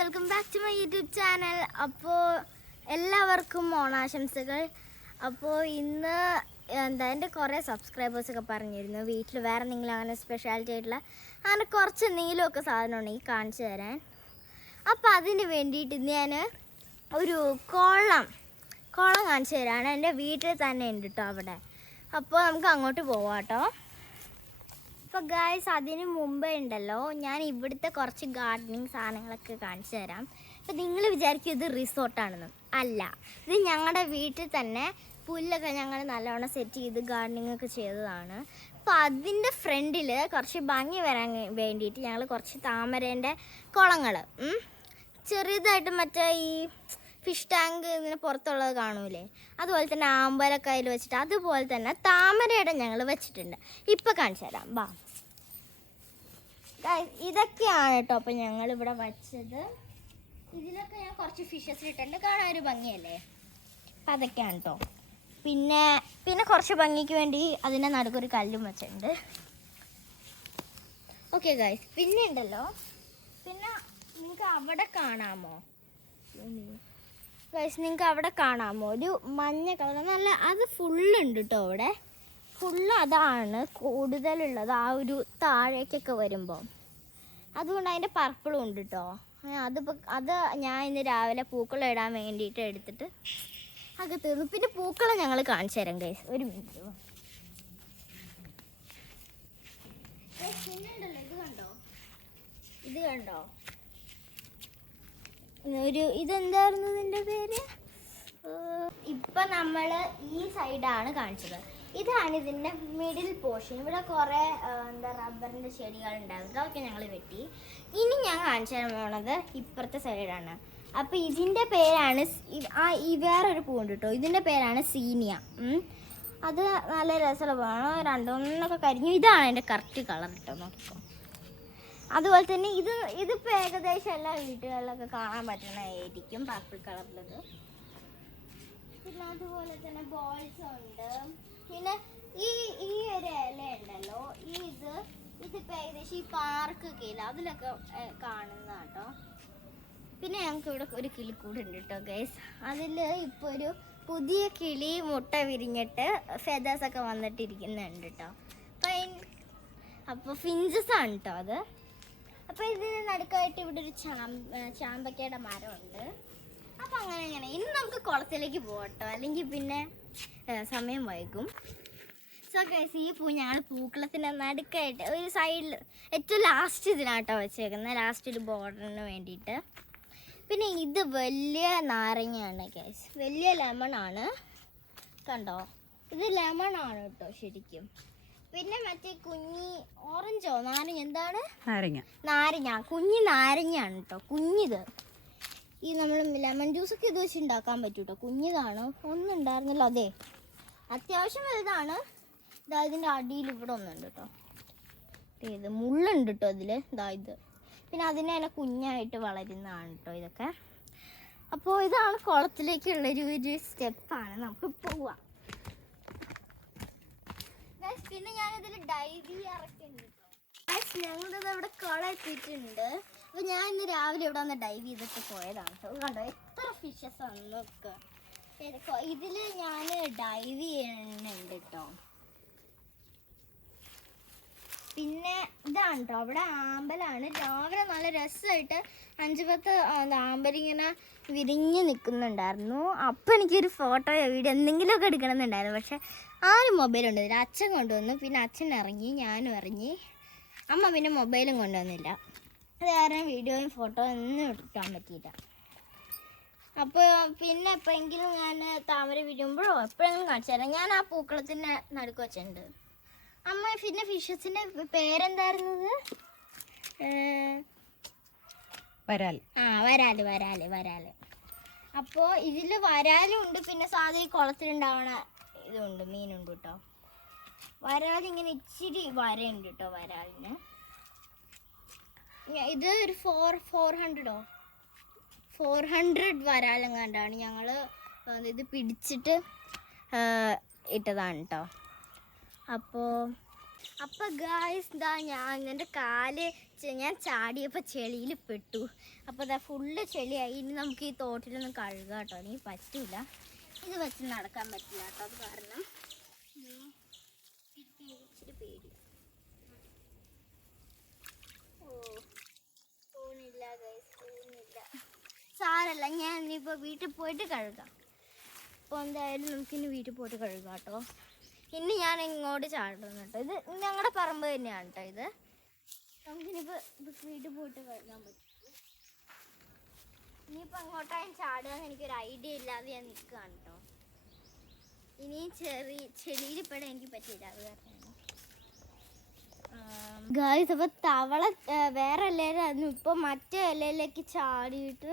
Welcome back to my YouTube channel. അപ്പോൾ എല്ലാവർക്കും ഓണാശംസകൾ. അപ്പോൾ ഇന്ന് എൻ്റെ കുറേ സബ്സ്ക്രൈബേഴ്സൊക്കെ പറഞ്ഞിരുന്നു വീട്ടിൽ വേറെ എന്തെങ്കിലും അങ്ങനെ സ്പെഷ്യാലിറ്റി ആയിട്ടുള്ള അങ്ങനെ കുറച്ച് എന്തെങ്കിലുമൊക്കെ സാധനം ഉണ്ടെങ്കിൽ കാണിച്ചു തരാൻ. അപ്പോൾ അതിന് വേണ്ടിയിട്ട് ഇന്ന് ഞാൻ ഒരു കുളം കാണിച്ചു തരാണ്. എൻ്റെ വീട്ടിൽ തന്നെ ഉണ്ട് കേട്ടോ അവിടെ. അപ്പോൾ നമുക്ക് അങ്ങോട്ട് പോവാം കേട്ടോ. അപ്പോൾ ഗായ്സ്, അതിന് മുമ്പേ ഉണ്ടല്ലോ ഞാൻ ഇവിടുത്തെ കുറച്ച് ഗാർഡനിങ് സാധനങ്ങളൊക്കെ കാണിച്ചു തരാം. അപ്പോൾ നിങ്ങൾ വിചാരിക്കും ഇത് റിസോർട്ടാണെന്ന്. അല്ല, ഇത് ഞങ്ങളുടെ വീട്ടിൽ തന്നെ പുല്ലൊക്കെ ഞങ്ങൾ നല്ലോണം സെറ്റ് ചെയ്ത് ഗാർഡനിങ് ഒക്കെ ചെയ്തതാണ്. അപ്പോൾ അതിൻ്റെ ഫ്രണ്ടിൽ കുറച്ച് ഭംഗി വരാൻ വേണ്ടിയിട്ട് ഞങ്ങൾ കുറച്ച് താമരേൻ്റെ കുളങ്ങൾ ചെറിയതായിട്ട് മറ്റേ ഈ ഫിഷ് ടാങ്ക് ഇങ്ങനെ പുറത്തുള്ളത് കാണൂലേ, അതുപോലെ തന്നെ ആമ്പലൊക്കെ അതിൽ വെച്ചിട്ട് അതുപോലെ തന്നെ താമരയുടെ ഞങ്ങൾ വെച്ചിട്ടുണ്ട്. ഇപ്പം കാണിച്ചു തരാം ബാ. ഇതൊക്കെയാണ് കേട്ടോ അപ്പം ഞങ്ങളിവിടെ വച്ചത്. ഇതിലൊക്കെ ഞാൻ കുറച്ച് ഫിഷസ് ഇട്ടിട്ടുണ്ട്, കാണാൻ ഒരു ഭംഗിയല്ലേ. അപ്പം അതൊക്കെയാണ് കേട്ടോ. പിന്നെ കുറച്ച് ഭംഗിക്ക് വേണ്ടി അതിൻ്റെ നടുക്കൊരു കല്ലും വെച്ചിട്ടുണ്ട്. ഓക്കെ ഗായ്സ്, പിന്നെ ഉണ്ടല്ലോ, പിന്നെ നിങ്ങൾക്ക് അവിടെ കാണാമോ ഗൈസ്, നിങ്ങൾക്ക് അവിടെ കാണാമോ ഒരു മഞ്ഞ കളർ നല്ല, അത് ഫുള്ളുണ്ട് കേട്ടോ അവിടെ. ഫുള്ള് അതാണ് കൂടുതലുള്ളത് ആ ഒരു താഴേക്കൊക്കെ വരുമ്പോൾ. അതുകൊണ്ട് അതിൻ്റെ പർപ്പിളും ഉണ്ട് കേട്ടോ. അത് ഞാൻ ഇന്ന് രാവിലെ പൂക്കളം ഇടാൻ വേണ്ടിയിട്ട് എടുത്തിട്ട് അത് തീർന്നു. പിന്നെ പൂക്കളം ഞങ്ങൾ കാണിച്ചു തരാം ഗൈസ്, ഒരു മിനിറ്റ്. പിന്നെ ഉണ്ടല്ലോ, ഇത് കണ്ടോ ഇതെന്തായിരുന്നു ഇതിൻ്റെ പേര്? ഇപ്പം നമ്മൾ ഈ സൈഡാണ് കാണിച്ചത്. ഇതാണ് ഇതിൻ്റെ മിഡിൽ പോർഷൻ. ഇവിടെ കുറേ റബ്ബറിൻ്റെ ചെടികൾ ഉണ്ടായിരുന്നു, അതൊക്കെ ഞങ്ങൾ വെട്ടി. ഇനി ഞാൻ കാണിച്ചു തരാൻ പോണത് ഇപ്പുറത്തെ സൈഡാണ്. അപ്പോൾ ഇതിൻ്റെ പേരാണ് ഈ വേറൊരു പൂവുണ്ട് കേട്ടോ, ഇതിൻ്റെ പേരാണ് സീനിയ. അത് നല്ല രസമുള്ള പൂവാണ്. രണ്ടൊന്നൊക്കെ കരിഞ്ഞു. ഇതാണ് അതിൻ്റെ കറക്റ്റ് കളർ കേട്ടോ, നോക്കിക്കോ. അതുപോലെ തന്നെ ഇതിപ്പോൾ ഏകദേശം എല്ലാ വീടുകളിലൊക്കെ കാണാൻ പറ്റണമായിരിക്കും പർപ്പിൾ കളറിലത്. പിന്നെ അതുപോലെ തന്നെ ബോൾസ് ഉണ്ട്. പിന്നെ ഈ ഒരു ഇല ഉണ്ടല്ലോ, ഇതിപ്പോൾ ഏകദേശം ഈ പാർക്കൊക്കെ ഇല്ല അതിലൊക്കെ കാണുന്ന കേട്ടോ. പിന്നെ ഞങ്ങൾക്ക് ഇവിടെ ഒരു കിളിക്കൂട് ഉണ്ട് കേട്ടോ ഗൈസ്. അതിൽ ഇപ്പോൾ ഒരു പുതിയ കിളി മുട്ട വിരിഞ്ഞിട്ട് ഫെദേഴ്സൊക്കെ വന്നിട്ടിരിക്കുന്നുണ്ട് കേട്ടോ. അപ്പോൾ ഫിഞ്ചസാണ് കേട്ടോ അത്. അപ്പോൾ ഇതിന് നടുക്കായിട്ട് ഇവിടെ ഒരു ചാമ്പക്കയുടെ മരമുണ്ട്. അപ്പം അങ്ങനെ ഇനി നമുക്ക് കുളത്തിലേക്ക് പോകട്ടോ, അല്ലെങ്കിൽ പിന്നെ സമയം വൈകും. സോ ഗൈസ്, ഈ പൂ ഞങ്ങൾ പൂക്കളത്തിൻ്റെ നടുക്കായിട്ട് ഒരു സൈഡിൽ ഏറ്റവും ലാസ്റ്റ് ഇതിനാട്ടോ വെച്ചേക്കുന്നത്, ലാസ്റ്റ് ഒരു ബോർഡറിന് വേണ്ടിയിട്ട്. പിന്നെ ഇത് വലിയ നാരങ്ങയാണ് ഗൈസ്, വലിയ ലെമണാണ് കണ്ടോ. ഇത് ലെമണാണ് കേട്ടോ ശരിക്കും. പിന്നെ മറ്റേ കുഞ്ഞി ഓറഞ്ചോ നാരങ്ങ, എന്താണ് നാരങ്ങ, കുഞ്ഞി നാരങ്ങയാണ് കേട്ടോ. കുഞ്ഞിത് ഈ നമ്മൾ ലെമൺ ജ്യൂസൊക്കെ ഇത് വെച്ച് ഉണ്ടാക്കാൻ പറ്റും കേട്ടോ. കുഞ്ഞിതാണ്, ഒന്നും ഉണ്ടായിരുന്നില്ല. അതെ, അത്യാവശ്യം വലുതാണ്. ഇതിൻ്റെ അടിയിൽ ഇവിടെ ഒന്നുണ്ട് കേട്ടോ. ഇത് മുള്ളുണ്ട് കേട്ടോ അതിൽ. ഇത് പിന്നെ അതിനെ തന്നെ കുഞ്ഞായിട്ട് വളരുന്നതാണ് കേട്ടോ ഇതൊക്കെ. അപ്പോൾ ഇതാണ് കുളത്തിലേക്കുള്ളൊരു സ്റ്റെപ്പാണ്. നമുക്ക് പോവാം. പിന്നെ ഞാനിതിൽ ഡൈവ് ചെയ്യാറൊക്കെയുണ്ട് കേട്ടോ. ഞങ്ങളിത് അവിടെ കുളം എത്തിയിട്ടുണ്ട്. അപ്പോൾ ഞാൻ ഇന്ന് രാവിലെ ഇവിടെ വന്ന് ഡൈവ് ചെയ്തിട്ട് പോയതാണ് കേട്ടോ. കണ്ടോ എത്ര ഫിഷസ് ആണെന്നൊക്കെ. ഇതിൽ ഞാൻ ഡൈവ് ചെയ്യുന്നുണ്ട് കേട്ടോ. പിന്നെ ഇതാണ് കേട്ടോ, അവിടെ ആമ്പലാണ്. രാവിലെ നല്ല രസമായിട്ട് 5-10 ആമ്പലിങ്ങനെ വിരിഞ്ഞ് നിൽക്കുന്നുണ്ടായിരുന്നു. അപ്പം എനിക്കൊരു ഫോട്ടോ വീഡിയോ എന്തെങ്കിലുമൊക്കെ എടുക്കണമെന്നുണ്ടായിരുന്നു. പക്ഷെ ആരും മൊബൈലുണ്ട്, അച്ഛൻ കൊണ്ടുവന്നു. പിന്നെ അച്ഛൻ ഇറങ്ങി, ഞാനും ഇറങ്ങി. അമ്മ പിന്നെ മൊബൈലും കൊണ്ടുവന്നില്ല. അത് കാരണം വീഡിയോയും ഫോട്ടോ ഒന്നും എടുക്കാൻ പറ്റിയില്ല. അപ്പോൾ പിന്നെ എപ്പോഴെങ്കിലും ഞാൻ താമര വിരിയുമ്പോഴോ എപ്പോഴെങ്കിലും കാണിച്ചു തരാം. ഞാൻ ആ പൂക്കളത്തിൻ്റെ നടുക്ക് വെച്ചിട്ടുണ്ട്. അമ്മ പിന്നെ ഫിഷസിൻ്റെ പേരെന്തായിരുന്നത്? വരാല്. അപ്പോൾ ഇതിൽ വരാലും ഉണ്ട്, പിന്നെ സാധാ കുളത്തിലുണ്ടാവണ ഇതുണ്ട്, മീനുണ്ട് കേട്ടോ. വരാലിങ്ങനെ ഇച്ചിരി വരയുണ്ട് കേട്ടോ വരാലിന്. ഇത് ഒരു 400 വരാലും കണ്ടാണ് ഞങ്ങൾ ഇത് പിടിച്ചിട്ട് ഇട്ടതാണ് കേട്ടോ. അപ്പോൾ അപ്പോൾ ഗായ്സ് ഇതാ ഞാൻ എൻ്റെ കാല് ഞാൻ ചാടിയപ്പോൾ ചെളിയിൽ പെട്ടു. അപ്പോൾ ഇതാ ഫുള്ള് ചെളിയായി. ഇനി നമുക്ക് ഈ തോട്ടിലൊന്നും കഴുകാം കേട്ടോ, എനിക്ക് പറ്റില്ല, ഇത് വെച്ച് നടക്കാൻ പറ്റില്ല കേട്ടോ. അത് കാരണം ഇച്ചിരി പേടി. പോകുന്നില്ല ഗൈസ്, പോകുന്നില്ല. സാരല്ല, ഞാൻ ഇനിയിപ്പോൾ വീട്ടിൽ പോയിട്ട് കഴുകാം. അപ്പോൾ എന്തായാലും നമുക്കിനി വീട്ടിൽ പോയിട്ട് കഴുകാം കേട്ടോ. ഇനി ഞാൻ ഇങ്ങോട്ട് ചാടണം കേട്ടോ. ഇത് ഞങ്ങളുടെ പറമ്പ് തന്നെയാണ് കേട്ടോ. ഇത് നമുക്കിനിപ്പോൾ വീട്ടിൽ പോയിട്ട് കഴുകാൻ പറ്റും. ഇനിയിപ്പോൾ അങ്ങോട്ടായും ചാടുകയെന്ന് എനിക്കൊരു ഐഡിയ ഇല്ലാതെ ഞാൻ നിൽക്കുകയാണ് കേട്ടോ. ഇനി ചെളിയിൽ പെടാൻ എനിക്ക് പറ്റില്ല, അത് കാരണം. ഗായ്സ്, അപ്പോൾ തവള വേറെ ഇലയിലായിരുന്നു, ഇപ്പോൾ മറ്റേ ഇലയിലേക്ക് ചാടിയിട്ട്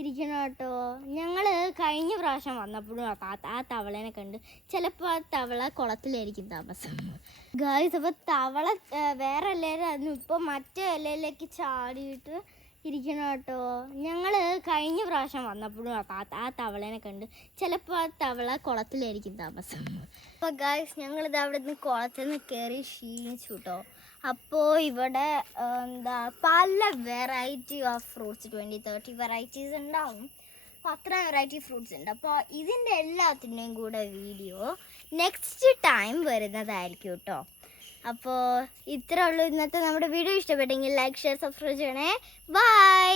ഇരിക്കണം കേട്ടോ. ഞങ്ങൾ കഴിഞ്ഞ പ്രാവശ്യം വന്നപ്പോഴും ആ തവളേനെ കണ്ട്. ചിലപ്പോൾ ആ തവള കുളത്തിലായിരിക്കും താമസം. ഗായ്സ്, അപ്പോൾ തവള വേറെ ഇലയിലായിരുന്നു, ഇപ്പോൾ മറ്റേ ഇലയിലേക്ക് ചാടിയിട്ട് ഇരിക്കണം കേട്ടോ. ഞങ്ങൾ കഴിഞ്ഞ പ്രാവശ്യം വന്നപ്പോഴും ആ തവളേനെ കണ്ട്. ചിലപ്പോൾ ആ തവള കുളത്തിലായിരിക്കും താമസം. അപ്പോൾ ഗായ്സ്, ഞങ്ങളിത് അവിടെ നിന്ന് കുളത്തിൽ നിന്ന് കയറി ക്ഷീണിച്ചു കേട്ടോ. അപ്പോൾ ഇവിടെ പല വെറൈറ്റി ഓഫ് ഫ്രൂട്ട്സ് 20-30 വെറൈറ്റീസ് ഉണ്ടാവും. അപ്പോൾ അത്ര വെറൈറ്റി ഫ്രൂട്ട്സ് ഉണ്ട്. അപ്പോൾ ഇതിൻ്റെ എല്ലാത്തിൻ്റെയും കൂടെ വീഡിയോ നെക്സ്റ്റ് ടൈം വരുന്നതായിരിക്കും കേട്ടോ. അപ്പോൾ ഇത്രേ ഉള്ളൂ ഇന്നത്തെ നമ്മുടെ വീഡിയോ. ഇഷ്ടപ്പെട്ടെങ്കിൽ ലൈക്ക്, ഷെയർ, സബ്സ്ക്രൈബ് ചെയ്യണേ. ബൈ.